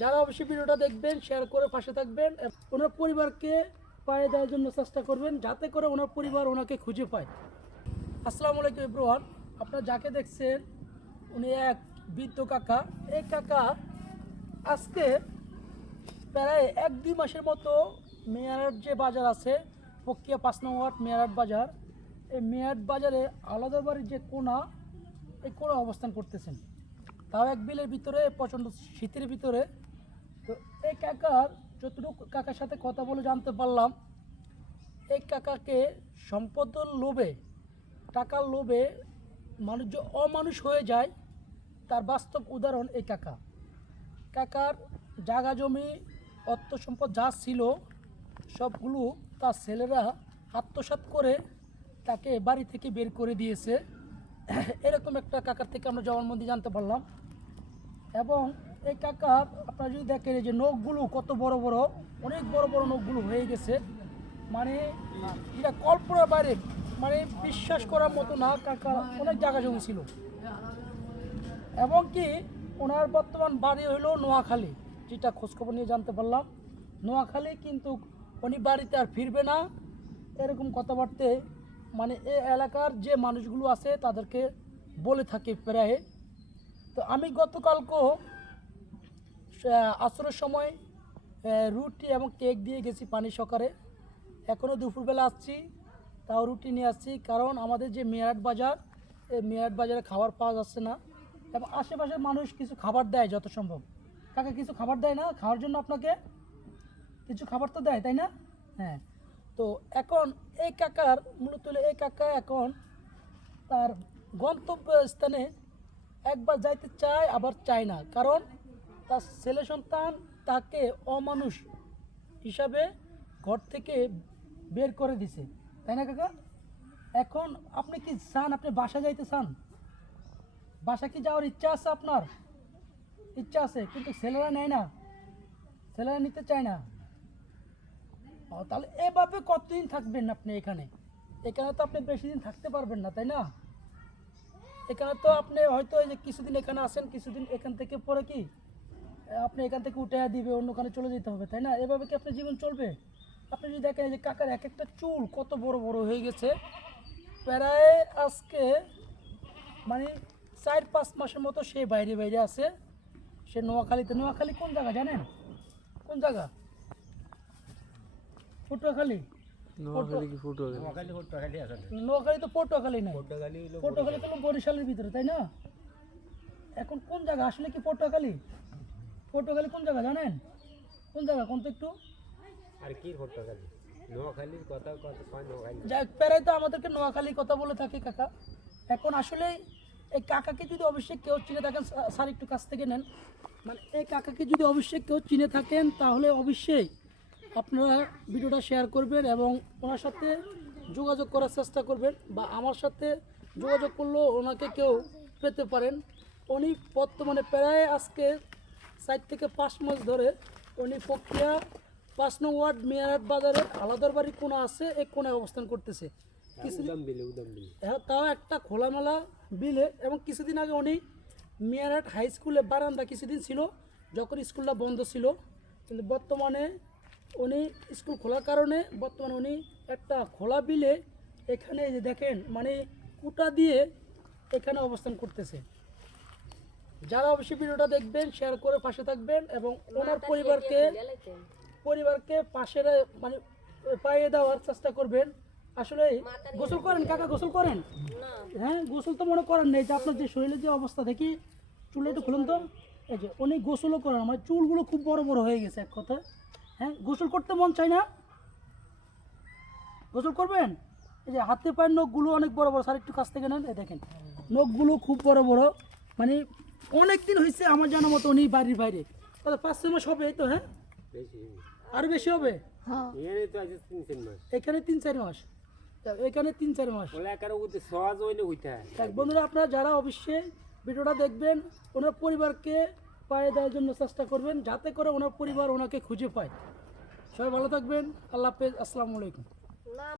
যারা অবশ্যই ভিডিওটা দেখবেন শেয়ার করে পাশে থাকবেন, ওনার পরিবারকে পায়ে দেওয়ার জন্য চেষ্টা করবেন যাতে করে ওনার পরিবার ওনাকে খুঁজে পায়। আসসালামু আলাইকুম এভরিওয়ান। আপনারা যাকে দেখছেন উনি এক বৃদ্ধ কাকা। এই কাকা আজকে প্রায় 1-2 মাসের মতো মেয়ারহাট যে বাজার আছে, পকিয়া 5 নং ওয়ার্ড মেয়ারহাট বাজার, এই মেয়ারহাট বাজারে আলাদা বাড়ির যে কোনা, এই কোনা অবস্থান করতেছেন, তাও এক বিলের ভিতরে, প্রচণ্ড শীতের ভিতরে। তো এই কাকার যতটুকু কাকার সাথে কথা বলে জানতে পারলাম, এই কাকাকে সম্পদের লোভে, টাকার লোভে মানুষ যে অমানুষ হয়ে যায় তার বাস্তব উদাহরণ এই কাকা। কাকার জায়গা জমি অর্থ সম্পদ যা ছিল সবগুলো তার ছেলেরা আত্মসাৎ করে তাকে বাড়ি থেকে বের করে দিয়েছে। এরকম একটা কাকার থেকে আমরা জবানবন্দি জানতে পারলাম। এবং এই কাকার আপনারা যদি দেখেন এই যে নখগুলো কত বড় বড়, অনেক বড় বড় নখগুলো হয়ে গেছে, মানে এটা কল্পনার বাইরে, মানে বিশ্বাস করার মতো না। কাকা অনেক জায়গা জমি ছিল এবং কি ওনার বর্তমান বাড়ি হলো নোয়াখালী, যেটা খোঁজখবর নিয়ে জানতে পারলাম নোয়াখালী। কিন্তু উনি বাড়িতে আর ফিরবে না এরকম কথাবার্তা মানে এই এলাকার যে মানুষগুলো আছে তাদেরকে বলে থাকে প্রায়। তো আমি গতকালকেও আসরের সময় রুটি এবং কেক দিয়ে গেছি পানি সকারে, এখনও দুপুরবেলা আসছি তাও রুটি নিয়ে আসছি, কারণ আমাদের যে মেয়ারহাট বাজার, এই মেয়ারহাট বাজারে খাবার পাওয়া যাচ্ছে না এবং আশেপাশের মানুষ কিছু খাবার দেয় যত সম্ভব। কাকা কিছু খাবার দেয় না খাওয়ার জন্য? আপনাকে কিছু খাবার তো দেয়, তাই না? হ্যাঁ। তো এখন এই কাকার মূলত এই কাকা এখন তার গন্তব্য স্থানে একবার যাইতে চায় আবার চায় না, কারণ তার ছেলে সন্তান তাকে অমানুষ হিসাবে ঘর থেকে বের করে দিছে, তাই না কাকা? এখন আপনি কি চান, আপনি বাসা যাইতে চান? বাসা কি যাওয়ার ইচ্ছা আছে আপনার? ইচ্ছা আছে, কিন্তু ছেলেরা নেয় না, ছেলেরা নিতে চায় না। তাহলে এভাবে কতদিন থাকবেন আপনি এখানে? এখানে তো আপনি বেশি দিন থাকতে পারবেন না, তাই না? এখানে তো আপনি হয়তো এই যে কিছুদিন এখানে আসেন, কিছুদিন এখান থেকে পরে কি আপনি এখান থেকে উঠে দিবে, অন্যখানে চলে যেতে হবে, তাই না? এভাবে কি আপনার জীবন চলবে? আপনি যদি দেখেন যে কাকার এক একটা চুল কত বড় বড় হয়ে গেছে, প্রায় আজকে মানে 4-5 মাসের মতো সে বাইরে বাইরে আছে। সে নোয়াখালীতে। নোয়াখালী কোন জায়গা জানেন? কোন জায়গা? পটুয়াখালী। নোয়াখালী তো পটুয়াখালী না, পটুয়াখালী তো বরিশালের ভিতরে, তাই না? এখন কোন জায়গা আসলে কি পটুয়াখালী? পটুয়াখালী কোন জায়গা জানেন? কোন জায়গা কোন তো একটু? আর কি পটুয়াখালী? নোয়াখালীর কথা যাই প্রায় তো আমাদেরকে নোয়াখালীর কথা বলে থাকে কাকা। এখন আসলে এই কাকাকে যদি অবশ্যই কেউ চিনে থাকেন, স্যার একটু কাছ থেকে নেন, মানে এই কাকাকে যদি অবশ্যই কেউ চিনে থাকেন তাহলে অবশ্যই আপনারা ভিডিওটা শেয়ার করবেন এবং ওনার সাথে যোগাযোগ করার চেষ্টা করবেন, বা আমার সাথে যোগাযোগ করলেও ওনাকে কেউ পেতে পারেন। উনি বর্তমানে প্রায় আজকে 4 থেকে 5 মাস ধরে উনি প্রক্রিয়া 5 নং ওয়ার্ড মেয়ারহাট বাজারে আলাদার বাড়ি কোনা আছে, এই কোনায় অবস্থান করতেছে। তাও একটা খোলামেলা বিলে। এবং কিছুদিন আগে উনি মেয়ারহাট হাই স্কুলে বারান্দা কিছুদিন ছিল, যখন স্কুলটা বন্ধ ছিল। কিন্তু বর্তমানে উনি স্কুল খোলার কারণে বর্তমানে উনি একটা খোলা বিলে এখানে যে দেখেন মানে কুটা দিয়ে এখানে অবস্থান করতেছে। যারা অবশ্যই ভিডিওটা দেখবেন শেয়ার করে পাশে থাকবেন এবং ওনার পরিবারকে পাশে মানে পাইয়ে দেওয়ার চেষ্টা করবেন। আসলে গোসল করেন কাকা? গোসল করেন? হ্যাঁ, গোসল তো মনে করেন নেই যে আপনার যে শরীরের যে অবস্থা দেখি, চুলটা একটু খুলুন তো। এই যে উনি গোসলও করেন, আমার চুলগুলো খুব বড় বড় হয়ে গেছে এক কথা। হ্যাঁ, গোসল করতে মন চায় না? গোসল করবেন? এই যে হাতে পায়ের নখগুলো অনেক বড় বড়, স্যার একটু কাছ থেকে নেন। এই দেখেন নখগুলো খুব বড় বড়, মানে অনেক দিন হয়েছে আমার জানা মতো উনি বাড়ির বাইরে। তাহলে 5-6 মাস হবে, এই তো? হ্যাঁ, আরো বেশি হবে। এখানে 3-4 মাস, এখানে 3-4 মাস। বন্ধুরা আপনারা যারা অবশ্যই ভিডিওটা দেখবেন ওনার পরিবারকে পায়ে দেওয়ার জন্য চেষ্টা করবেন যাতে করে ওনার পরিবার ওনাকে খুঁজে পায়। সবাই ভালো থাকবেন, আল্লাহ হাফেজ, আসসালামু আলাইকুম।